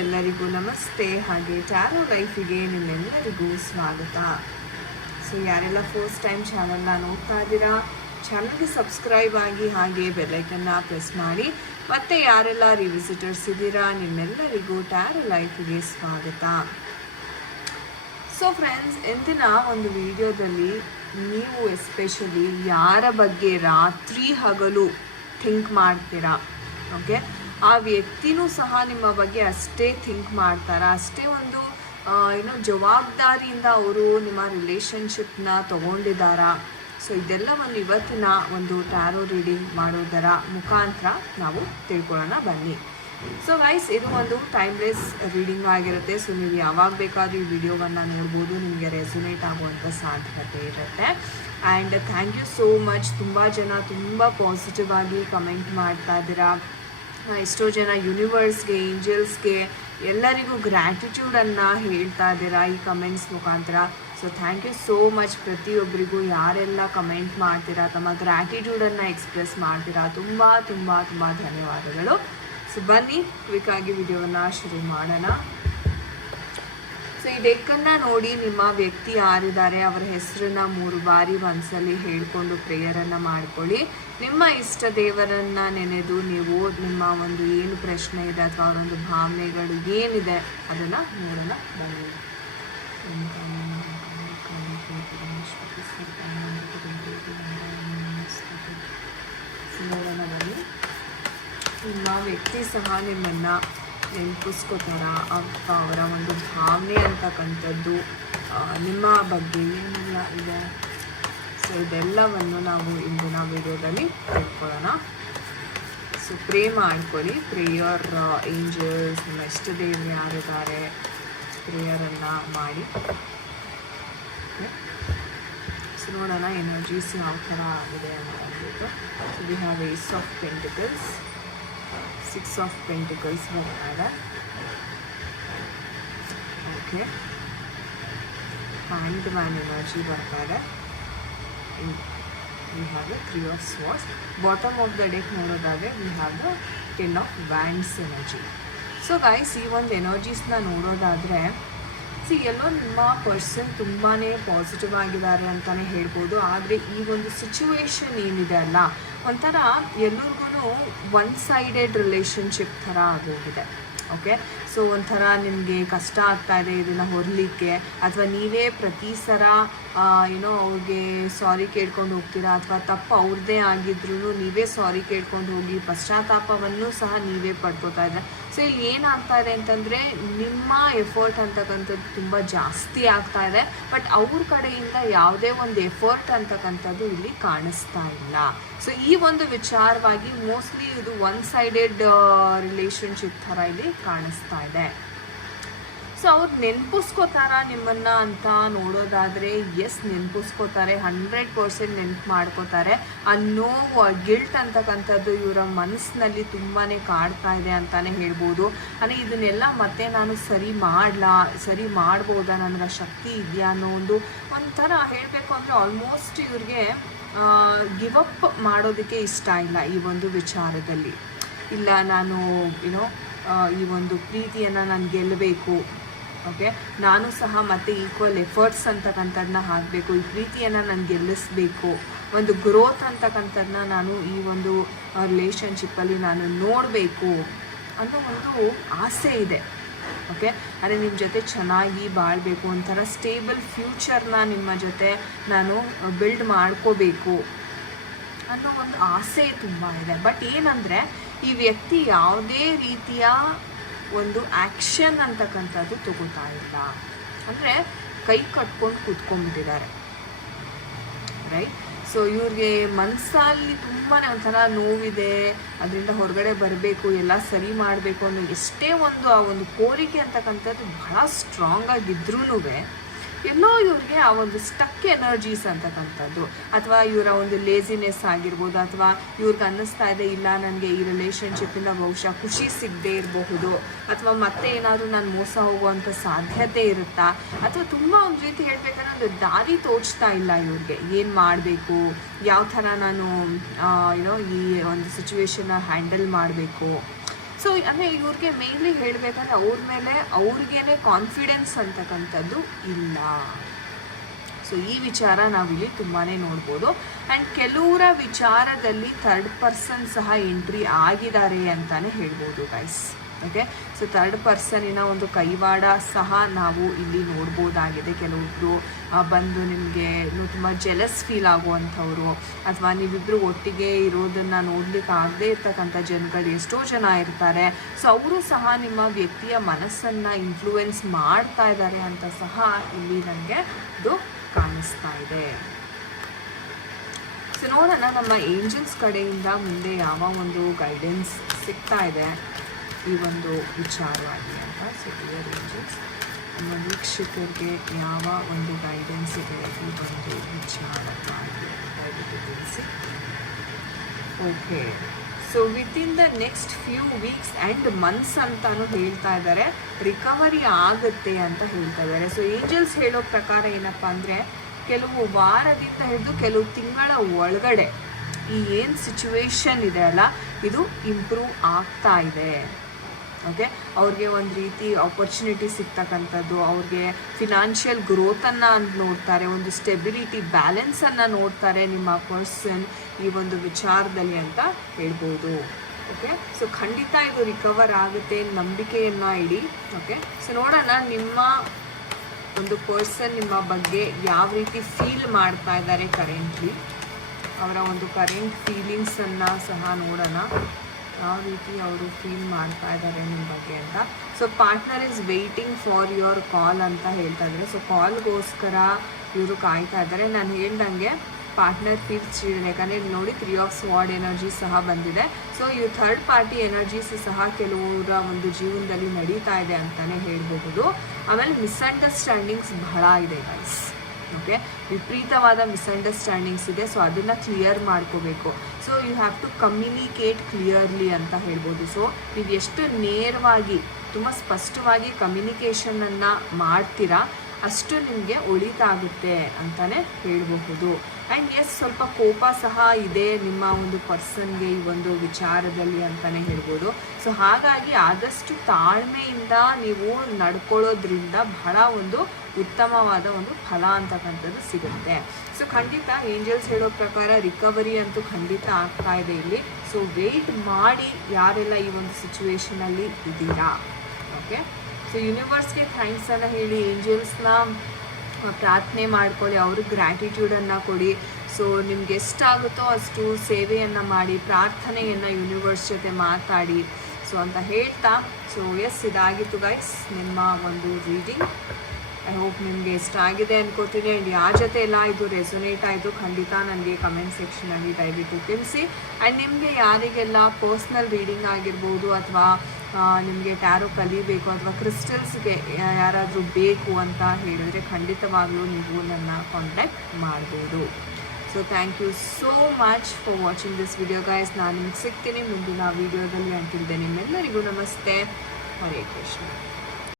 ಎಲ್ಲರಿಗೂ ನಮಸ್ತೆ. ಹಾಗೆ ಟ್ಯಾರೋ ಲೈಫಿಗೆ ನಿಮ್ಮೆಲ್ಲರಿಗೂ ಸ್ವಾಗತ. ಸೊ ಯಾರೆಲ್ಲ ಫಸ್ಟ್ ಟೈಮ್ ಚಾನಲ್ನ ನೋಡ್ತಾ ಇದ್ದೀರಾ, ಚಾನಲ್ಗೆ ಸಬ್ಸ್ಕ್ರೈಬ್ ಆಗಿ ಹಾಗೆ ಬೆಲ್ಲೈಕನ್ನ ಪ್ರೆಸ್ ಮಾಡಿ. ಮತ್ತು ಯಾರೆಲ್ಲ ರಿವಿಸಿಟರ್ಸ್ ಇದ್ದೀರಾ ನಿಮ್ಮೆಲ್ಲರಿಗೂ ಟ್ಯಾರೋ ಲೈಫಿಗೆ ಸ್ವಾಗತ. ಸೊ ಫ್ರೆಂಡ್ಸ್, ಇಂದಿನ ಒಂದು ವಿಡಿಯೋದಲ್ಲಿ ನೀವು ಎಸ್ಪೆಷಲಿ ಯಾರ ಬಗ್ಗೆ ರಾತ್ರಿ ಹಗಲು ಥಿಂಕ್ ಮಾಡ್ತೀರಾ, ಓಕೆ, ಆ ವ್ಯಕ್ತಿನೂ ಸಹ ನಿಮ್ಮ ಬಗ್ಗೆ ಅಷ್ಟೇ ಥಿಂಕ್ ಮಾಡ್ತಾರಾ, ಅಷ್ಟೇ ಒಂದು ಜವಾಬ್ದಾರಿಯಿಂದ ಅವರು ನಿಮ್ಮ ರಿಲೇಷನ್ಶಿಪ್ನ ತಗೊಂಡಿದ್ದಾರಾ. ಸೊ ಇದೆಲ್ಲವನ್ನು ಇವತ್ತಿನ ಒಂದು ಟ್ಯಾರೋ ರೀಡಿಂಗ್ ಮಾಡೋದರ ಮುಖಾಂತರ ನಾವು ತಿಳ್ಕೊಳ್ಳೋಣ ಬನ್ನಿ. ಸೊ ಗೈಸ್, ಇದು ಒಂದು ಟೈಮ್ಲೆಸ್ ರೀಡಿಂಗ್ ಆಗಿರುತ್ತೆ. ಸೊ ನೀವು ಯಾವಾಗ ಬೇಕಾದರೂ ಈ ವಿಡಿಯೋವನ್ನು ನೋಡ್ಬೋದು, ನಿಮಗೆ ರೆಸೊನೇಟ್ ಆಗುವಂಥ ಸಾಧ್ಯತೆ ಇರುತ್ತೆ. And thank you so much. ತುಂಬ ಜನ ತುಂಬ ಪಾಸಿಟಿವ್ ಆಗಿ ಕಮೆಂಟ್ ಮಾಡ್ತಾ ಇದ್ದೀರಾ. ಎಷ್ಟೋ ಜನ ಯೂನಿವರ್ಸ್ಗೆ, ಏಂಜಲ್ಸ್ಗೆ ಎಲ್ಲರಿಗೂ ಗ್ರ್ಯಾಟಿಟ್ಯೂಡನ್ನು ಹೇಳ್ತಾ ಇದ್ದೀರಾ ಈ ಕಮೆಂಟ್ಸ್ ಮುಖಾಂತರ. So thank you so much ಪ್ರತಿಯೊಬ್ಬರಿಗೂ. ಯಾರೆಲ್ಲ ಕಮೆಂಟ್ ಮಾಡ್ತೀರಾ, ತಮ್ಮ ಗ್ರ್ಯಾಟಿಟ್ಯೂಡನ್ನು ಎಕ್ಸ್ಪ್ರೆಸ್ ಮಾಡ್ತೀರಾ, ತುಂಬ ತುಂಬ ತುಂಬ ಧನ್ಯವಾದಗಳು. ಸೊ ಬನ್ನಿ ಕ್ವಿಕ್ಕಾಗಿ ವಿಡಿಯೋವನ್ನು ಶುರು ಮಾಡೋಣ. ಸೊ ಈ ಡೆಕ್ಕನ್ನು ನೋಡಿ, ನಿಮ್ಮ ವ್ಯಕ್ತಿ ಯಾರಿದ್ದಾರೆ ಅವರ ಹೆಸರನ್ನ 3 ಬಾರಿ ಒಂದ್ಸಲಿ ಹೇಳ್ಕೊಂಡು ಪ್ರೇಯರನ್ನು ಮಾಡ್ಕೊಳ್ಳಿ. ನಿಮ್ಮ ಇಷ್ಟ ದೇವರನ್ನು ನೆನೆದು ನೀವು ನಿಮ್ಮ ಒಂದು ಏನು ಪ್ರಶ್ನೆ ಇದೆ ಅಥವಾ ಅವರೊಂದು ಭಾವನೆಗಳು ಏನಿದೆ ಅದನ್ನು ನೋಡೋಣ ಬನ್ನಿ. ನೋಡೋಣ ಬನ್ನಿ. ನಿಮ್ಮ ವ್ಯಕ್ತಿ ಸಹ ನಿಮ್ಮನ್ನು ನೆನಪಿಸ್ಕೋತಾರ ಅಥವಾ ಅವರ ಒಂದು ಭಾವನೆ ಅಂತಕ್ಕಂಥದ್ದು ನಿಮ್ಮ ಬಗ್ಗೆ ಏನೆಲ್ಲ ಇದೆ, ಸೊ ಇದೆಲ್ಲವನ್ನು ನಾವು ಇಂದಿನ ವಿಡಿಯೋದಲ್ಲಿ ತಿಳ್ಕೊಳ್ಳೋಣ. ಸೊ ಪ್ರೇ ಮಾಡ್ಕೊಳ್ಳಿ. ಪ್ರೇಯರ್ ಏಂಜಲ್ಸ್, ನಿಮ್ಮ ಇಷ್ಟ ದೇವರು ಯಾರಿದ್ದಾರೆ ಪ್ರೇಯರನ್ನು ಮಾಡಿ. ಸೊ ನೋಡೋಣ ಎನರ್ಜೀಸ್ ಯಾವ ಥರ ಇದೆ ಅಂತ ಅಂದ್ಬಿಟ್ಟು. So we have ace of pentacles, 6 of pentacles ಬರ್ತಾರೆ. ಓಕೆ, ಹ್ಯಾಂಡ್ ಮ್ಯಾನ್ ಎನರ್ಜಿ ಬರ್ತಾರೆ. We have the 3 of swords. Bottom of the deck ನೋಡೋದಾದರೆ we have the 10 of wands energy. So guys, ಈ ಒಂದು ಎನರ್ಜೀಸ್ನ ನೋಡೋದಾದರೆ ಎಲ್ಲೋ ನಿಮ್ಮ ಪರ್ಸನ್ ತುಂಬಾ ಪಾಸಿಟಿವ್ ಆಗಿದ್ದಾರೆ ಅಂತಲೇ ಹೇಳ್ಬೋದು. ಆದರೆ ಈ ಒಂದು ಸಿಚುವೇಶನ್ ಏನಿದೆ ಅಲ್ಲ, ಒಂಥರ ಎಲ್ಲರಿಗೂ ಒನ್ ಸೈಡೆಡ್ ರಿಲೇಷನ್ಶಿಪ್ ಥರ ಆಗೋಗಿದೆ. ಓಕೆ, ಸೊ ಒಂಥರ ನಿಮಗೆ ಕಷ್ಟ ಆಗ್ತಾ ಇದೆ ಇದನ್ನು ಹೊರಲಿಕ್ಕೆ, ಅಥವಾ ನೀವೇ ಪ್ರತಿ ಸಲ ಅವ್ರಿಗೆ ಸಾರಿ ಕೇಳ್ಕೊಂಡು ಹೋಗ್ತೀರಾ, ಅಥವಾ ತಪ್ಪು ಅವ್ರದ್ದೇ ಆಗಿದ್ರೂ ನೀವೇ ಸಾರಿ ಕೇಳ್ಕೊಂಡು ಹೋಗಿ ಪಶ್ಚಾತ್ತಾಪವನ್ನು ಸಹ ನೀವೇ ಪಡ್ಕೋತಾ ಇದ್ದಾರೆ. ಸೊ ಇಲ್ಲಿ ಏನಾಗ್ತಾ ಇದೆ ಅಂತಂದರೆ ನಿಮ್ಮ ಎಫರ್ಟ್ ಅಂತಕ್ಕಂಥದ್ದು ತುಂಬ ಜಾಸ್ತಿ ಆಗ್ತಾ ಇದೆ, ಬಟ್ ಅವ್ರ ಕಡೆಯಿಂದ ಯಾವುದೇ ಒಂದು ಎಫರ್ಟ್ ಅಂತಕ್ಕಂಥದ್ದು ಇಲ್ಲಿ ಕಾಣಿಸ್ತಾ ಇಲ್ಲ. ಸೊ ಈ ಒಂದು ವಿಚಾರವಾಗಿ ಮೋಸ್ಟ್ಲಿ ಇದು ಒನ್ ಸೈಡೆಡ್ ರಿಲೇಷನ್ಶಿಪ್ ಥರ ಇಲ್ಲಿ ಕಾಣಿಸ್ತಾ ಇದೆ. ಸೊ ಅವ್ರು ನೆನಪಿಸ್ಕೋತಾರ ನಿಮ್ಮನ್ನು ಅಂತ ನೋಡೋದಾದರೆ ಎಸ್, ನೆನಪಿಸ್ಕೋತಾರೆ, 100% ನೆನಪು ಮಾಡ್ಕೋತಾರೆ. ಆ ನೋವು, ಗಿಲ್ಟ್ ಅಂತಕ್ಕಂಥದ್ದು ಇವರ ಮನಸ್ಸಿನಲ್ಲಿ ತುಂಬಾ ಕಾಡ್ತಾ ಇದೆ ಅಂತಲೇ ಹೇಳ್ಬೋದು. ಅಂದರೆ ಇದನ್ನೆಲ್ಲ ಮತ್ತೆ ನಾನು ಸರಿ ಮಾಡ್ಬೋದಾ, ನನಗೆ ಶಕ್ತಿ ಇದೆಯಾ ಅನ್ನೋ ಒಂಥರ ಹೇಳಬೇಕು ಅಂದರೆ ಆಲ್ಮೋಸ್ಟ್ ಇವ್ರಿಗೆ ಗಿವ್ ಅಪ್ ಮಾಡೋದಕ್ಕೆ ಇಷ್ಟ ಇಲ್ಲ ಈ ಒಂದು ವಿಚಾರದಲ್ಲಿ. ಇಲ್ಲ, ನಾನು ಈ ಒಂದು ಪ್ರೀತಿಯನ್ನು ನಾನು ಗೆಲ್ಲಬೇಕು, ಓಕೆ, ನಾನು ಸಹ ಮತ್ತೆ ಈಕ್ವಲ್ ಎಫರ್ಟ್ಸ್ ಅಂತಕ್ಕಂಥದ್ದನ್ನ ಹಾಕಬೇಕು, ಈ ಪ್ರೀತಿಯನ್ನು ನಾನು ಗೆಲ್ಲಿಸ್ಬೇಕು, ಒಂದು ಗ್ರೋತ್ ಅಂತಕ್ಕಂಥದ್ದನ್ನ ನಾನು ಈ ಒಂದು ರಿಲೇಷನ್ಶಿಪ್ಪಲ್ಲಿ ನಾನು ನೋಡಬೇಕು ಅನ್ನೋ ಒಂದು ಆಸೆ ಇದೆ. ಓಕೆ, ಅಂದರೆ ನಿಮ್ಮ ಜೊತೆ ಚೆನ್ನಾಗಿ ಬಾಳಬೇಕು, ಒಂಥರ ಸ್ಟೇಬಲ್ ಫ್ಯೂಚರ್ನ ನಿಮ್ಮ ಜೊತೆ ನಾನು ಬಿಲ್ಡ್ ಮಾಡ್ಕೋಬೇಕು ಅನ್ನೋ ಒಂದು ಆಸೆ ತುಂಬ ಇದೆ. ಬಟ್ ಏನಂದರೆ ಈ ವ್ಯಕ್ತಿ ಯಾವುದೇ ರೀತಿಯ ಒಂದು ಆ್ಯಕ್ಷನ್ ಅಂತಕ್ಕಂಥದ್ದು ತಗೋತಾ ಇಲ್ಲ. ಅಂದರೆ ಕೈ ಕಟ್ಕೊಂಡು ಕೂತ್ಕೊಂಡ್ಬಿಟ್ಟಿದ್ದಾರೆ, ರೈಟ್. ಸೊ ಇವ್ರಿಗೆ ಮನಸ್ಸಲ್ಲಿ ತುಂಬಾ ಒಂಥರ ನೋವಿದೆ, ಅದರಿಂದ ಹೊರಗಡೆ ಬರಬೇಕು, ಎಲ್ಲ ಸರಿ ಮಾಡಬೇಕು ಅನ್ನೋ ಎಷ್ಟೇ ಆ ಒಂದು ಕೋರಿಕೆ ಅಂತಕ್ಕಂಥದ್ದು ಬಹಳ ಸ್ಟ್ರಾಂಗ್ ಆಗಿದ್ರೂ ಎಲ್ಲೋ ಇವ್ರಿಗೆ ಆ ಒಂದು ಸ್ಟಕ್ ಎನರ್ಜೀಸ್ ಅಂತಕ್ಕಂಥದ್ದು, ಅಥವಾ ಇವರ ಒಂದು ಲೇಸಿನೆಸ್ ಆಗಿರ್ಬೋದು, ಅಥವಾ ಇವ್ರಿಗೆ ಅನ್ನಿಸ್ತಾ ಇದೆ ಇಲ್ಲ ನನಗೆ ಈ ರಿಲೇಷನ್ಶಿಪ್ಪಿಂದ ಬಹುಶಃ ಖುಷಿ ಸಿಗದೇ ಇರಬಹುದು, ಅಥವಾ ಮತ್ತೆ ಏನಾದರೂ ನಾನು ಮೋಸ ಹೋಗುವಂಥ ಸಾಧ್ಯತೆ ಇರುತ್ತಾ, ಅಥವಾ ತುಂಬ ಒಂದು ರೀತಿ ಹೇಳ್ಬೇಕಂದ್ರೆ ಒಂದು ದಾರಿ ತೋಚ್ತಾ ಇಲ್ಲ ಇವ್ರಿಗೆ, ಏನು ಮಾಡಬೇಕು, ಯಾವ ಥರ ನಾನು ಈ ಒಂದು ಸಿಚುವೇಶನ್ನ ಹ್ಯಾಂಡಲ್ ಮಾಡಬೇಕು. ಸೊ ಅಂದರೆ ಇವ್ರಿಗೆ ಮೇಯ್ನ್ಲಿ ಹೇಳಬೇಕಂದ್ರೆ ಅವ್ರ ಮೇಲೆ ಅವ್ರಿಗೇನೆ ಕಾನ್ಫಿಡೆನ್ಸ್ ಅಂತಕ್ಕಂಥದ್ದು ಇಲ್ಲ. ಸೊ ಈ ವಿಚಾರ ನಾವಿಲ್ಲಿ ತುಂಬಾ ನೋಡ್ಬೋದು. ಆ್ಯಂಡ್ ಕೆಲವರ ವಿಚಾರದಲ್ಲಿ ಥರ್ಡ್ ಪರ್ಸನ್ ಸಹ ಎಂಟ್ರಿ ಆಗಿದ್ದಾರೆ ಅಂತಲೇ ಹೇಳ್ಬೋದು ಗೈಸ್. ಓಕೆ, ಸೊ ಥರ್ಡ್ ಪರ್ಸನಿನ ಒಂದು ಕೈವಾಡ ಸಹ ನಾವು ಇಲ್ಲಿ ನೋಡ್ಬೋದಾಗಿದೆ. ಕೆಲವೊಬ್ಬರು ಬಂದು ನಿಮಗೆ ತುಂಬ ಜೆಲಸ್ ಫೀಲ್ ಆಗುವಂಥವ್ರು, ಅಥವಾ ನೀವಿಬ್ಬರು ಒಟ್ಟಿಗೆ ಇರೋದನ್ನು ನೋಡ್ಲಿಕ್ಕೆ ಆಗದೆ ಇರ್ತಕ್ಕಂಥ ಜನಗಳು ಎಷ್ಟೋ ಜನ ಇರ್ತಾರೆ. ಸೊ ಅವರು ಸಹ ನಿಮ್ಮ ವ್ಯಕ್ತಿಯ ಮನಸ್ಸನ್ನು ಇನ್ಫ್ಲೂಯೆನ್ಸ್ ಮಾಡ್ತಾ ಇದ್ದಾರೆ ಅಂತ ಸಹ ಇಲ್ಲಿ ನನಗೆ ಇದು ಕಾಣಿಸ್ತಾ ಇದೆ. ಸೊ ನೋಡೋಣ ನಮ್ಮ ಏಂಜಲ್ಸ್ ಕಡೆಯಿಂದ ಮುಂದೆ ಯಾವ ಒಂದು ಗೈಡೆನ್ಸ್ ಸಿಗ್ತಾ ಇದೆ ಈ ಒಂದು ವಿಚಾರವಾಗಿ ಅಂತ. ಸೊ ಡಿಯರ್ ಏಂಜಲ್ಸ್, ನಮ್ಮ ವೀಕ್ಷಕರಿಗೆ ಯಾವ ಒಂದು ಗೈಡೆನ್ಸ್ ಇದೆ ಈ ಒಂದು ವಿಚಾರವಾಗಿ ದಯವಿಟ್ಟು ತಿಳಿಸಿ. Okay, so within the next few weeks and months ಅಂತಾನು ಹೇಳ್ತಾ ಇದ್ದಾರೆ, ರಿಕವರಿ ಆಗುತ್ತೆ ಅಂತ ಹೇಳ್ತಾ ಇದ್ದಾರೆ. ಸೊ ಏಂಜಲ್ಸ್ ಹೇಳೋ ಪ್ರಕಾರ ಏನಪ್ಪ ಅಂದರೆ, ಕೆಲವು ವಾರದಿಂದ ಹಿಡಿದು ಕೆಲವು ತಿಂಗಳ ಒಳಗಡೆ ಈ ಏನು ಸಿಚುವೇಶನ್ ಇದೆ ಅಲ್ಲ, ಇದು ಇಂಪ್ರೂವ್ ಆಗ್ತಾ ಇದೆ. ಓಕೆ, ಅವ್ರಿಗೆ ಒಂದು ರೀತಿ ಆಪರ್ಚುನಿಟಿ ಸಿಗ್ತಕ್ಕಂಥದ್ದು, ಅವ್ರಿಗೆ ಫಿನಾನ್ಷಿಯಲ್ ಗ್ರೋತನ್ನು ನೋಡ್ತಾರೆ, ಒಂದು ಸ್ಟೆಬಿಲಿಟಿ ಬ್ಯಾಲೆನ್ಸನ್ನು ನೋಡ್ತಾರೆ ನಿಮ್ಮ ಪರ್ಸನ್ ಈ ಒಂದು ವಿಚಾರದಲ್ಲಿ ಅಂತ ಹೇಳ್ಬೋದು. ಓಕೆ, ಸೊ ಖಂಡಿತ ಇದು ರಿಕವರ್ ಆಗುತ್ತೆ, ನಂಬಿಕೆಯನ್ನು ಇಡಿ. ಓಕೆ, ಸೊ ನೋಡೋಣ ನಿಮ್ಮ ಒಂದು ಪರ್ಸನ್ ನಿಮ್ಮ ಬಗ್ಗೆ ಯಾವ ರೀತಿ ಫೀಲ್ ಮಾಡ್ತಾ ಇದ್ದಾರೆ ಕರೆಂಟ್ಲಿ, ಅವರ ಒಂದು ಕರೆಂಟ್ ಫೀಲಿಂಗ್ಸನ್ನು ಸಹ ನೋಡೋಣ, ಯಾವ ರೀತಿ ಅವರು ಫೀಲ್ ಮಾಡ್ತಾ ಇದ್ದಾರೆ ನಿಮ್ಮ ಬಗ್ಗೆ ಅಂತ. So partner is waiting for your call ಅಂತ ಹೇಳ್ತಾ ಇದ್ದಾರೆ. ಸೊ ಕಾಲ್ಗೋಸ್ಕರ ಇವರು ಕಾಯ್ತಾ ಇದ್ದಾರೆ. ನಾನು ಹೇಳ್ದಂಗೆ ಪಾರ್ಟ್ನರ್ ಫೀಲ್ಸ್ ಯಾಕಂದರೆ ಇಲ್ಲಿ ನೋಡಿ 3 ಆಫ್ ಸ್ವಾರ್ಡ್ ಎನರ್ಜಿ ಸಹ ಬಂದಿದೆ. ಸೊ ಈ ಥರ್ಡ್ ಪಾರ್ಟಿ ಎನರ್ಜೀಸ್ ಸಹ ಕೆಲವರ ಒಂದು ಜೀವನದಲ್ಲಿ ನಡೀತಾ ಇದೆ ಅಂತಲೇ ಹೇಳ್ಬಹುದು. ಆಮೇಲೆ ಮಿಸ್ಅಂಡರ್ಸ್ಟ್ಯಾಂಡಿಂಗ್ಸ್ ಬಹಳ ಇದೆ ಗೈಸ್. ಓಕೆ, ವಿಪರೀತವಾದ ಮಿಸ್ಅಂಡರ್ಸ್ಟ್ಯಾಂಡಿಂಗ್ಸ್ ಇದೆ. ಸೊ ಅದನ್ನು ಕ್ಲಿಯರ್ ಮಾಡ್ಕೋಬೇಕು. So you have to communicate clearly ಅಂತ ಹೇಳ್ಬೋದು. ಸೊ ನೀವು ಎಷ್ಟು ನೇರವಾಗಿ ತುಂಬ ಸ್ಪಷ್ಟವಾಗಿ ಕಮ್ಯುನಿಕೇಷನನ್ನು ಮಾಡ್ತೀರಾ ಅಷ್ಟು ನಿಮಗೆ ಒಳಿತಾಗುತ್ತೆ ಅಂತಲೇ ಹೇಳಬಹುದು. ಆ್ಯಂಡ್ ಎಸ್, ಸ್ವಲ್ಪ ಕೋಪ ಸಹ ಇದೆ ನಿಮ್ಮ ಒಂದು ಪರ್ಸನ್ಗೆ ಈ ಒಂದು ವಿಚಾರದಲ್ಲಿ ಅಂತಲೇ ಹೇಳ್ಬೋದು. ಸೊ ಹಾಗಾಗಿ ಆದಷ್ಟು ತಾಳ್ಮೆಯಿಂದ ನೀವು ನಡ್ಕೊಳ್ಳೋದ್ರಿಂದ ಬಹಳ ಒಂದು ಉತ್ತಮವಾದ ಒಂದು ಫಲ ಅಂತಕ್ಕಂಥದ್ದು ಸಿಗುತ್ತೆ. ಸೊ ಖಂಡಿತ ಏಂಜಲ್ಸ್ ಹೇಳೋ ಪ್ರಕಾರ ರಿಕವರಿ ಅಂತೂ ಖಂಡಿತ ಆಗ್ತಾ ಇದೆ ಇಲ್ಲಿ. ಸೊ ವೆಯ್ಟ್ ಮಾಡಿ ಯಾರೆಲ್ಲ ಈ ಒಂದು ಸಿಚುವೇಶನಲ್ಲಿ ಇದ್ದೀರಾ. ಓಕೆ, ಸೊ ಯೂನಿವರ್ಸ್ಗೆ ಥ್ಯಾಂಕ್ಸನ್ನು ಹೇಳಿ ಏಂಜಲ್ಸ್ನ ಪ್ರಾರ್ಥನೆ ಮಾಡ್ಕೊಳ್ಳಿ, ಅವ್ರಿಗೆ ಗ್ರ್ಯಾಟಿಟ್ಯೂಡನ್ನು ಕೊಡಿ. ಸೊ ನಿಮ್ಗೆ ಎಷ್ಟಾಗುತ್ತೋ ಅಷ್ಟು ಸೇವೆಯನ್ನು ಮಾಡಿ, ಪ್ರಾರ್ಥನೆಯನ್ನು ಯೂನಿವರ್ಸ್ ಜೊತೆ ಮಾತಾಡಿ. ಸೊ ಅಂತ ಹೇಳ್ತಾ, ಸೊ ಎಸ್, ಇದಾಗಿತ್ತು ಗೈಸ್ ನಿಮ್ಮ ಒಂದು ರೀಡಿಂಗ್. ಐ ಹೋಪ್ ನಿಮಗೆ ಇಷ್ಟ ಆಗಿದೆ ಅನ್ಕೋತೀನಿ. ಆ್ಯಂಡ್ ಯಾರ ಜೊತೆ ಎಲ್ಲ ಇದು ರೆಸೊನೇಟ್ ಆಯಿತು ಖಂಡಿತ ನನಗೆ ಕಮೆಂಟ್ ಸೆಕ್ಷನಲ್ಲಿ ದಯವಿಟ್ಟು ತಿಳಿಸಿ. ಆ್ಯಂಡ್ ನಿಮಗೆ ಯಾರಿಗೆಲ್ಲ ಪರ್ಸ್ನಲ್ ರೀಡಿಂಗ್ ಆಗಿರ್ಬೋದು, ಅಥವಾ ನಿಮಗೆ ಟ್ಯಾರೋ ಕಲಿಬೇಕು, ಅಥವಾ ಕ್ರಿಸ್ಟಲ್ಸ್ಗೆ ಯಾರಾದರೂ ಬೇಕು ಅಂತ ಹೇಳಿದ್ರೆ ಖಂಡಿತವಾಗ್ಲೂ ನೀವು ನನ್ನ ಕಾಂಟ್ಯಾಕ್ಟ್ ಮಾಡ್ಬೋದು. So thank you so much for watching this video guys. ನಾನು ನಿಮಗೆ ಸಿಗ್ತೀನಿ ಮುಂದಿನ ವೀಡಿಯೋದಲ್ಲಿ. ಅಂತಿದ್ದೆ ನಿಮ್ಮೆಲ್ಲರಿಗೂ ನಮಸ್ತೆ, ಹರೇ ಕೃಷ್ಣ.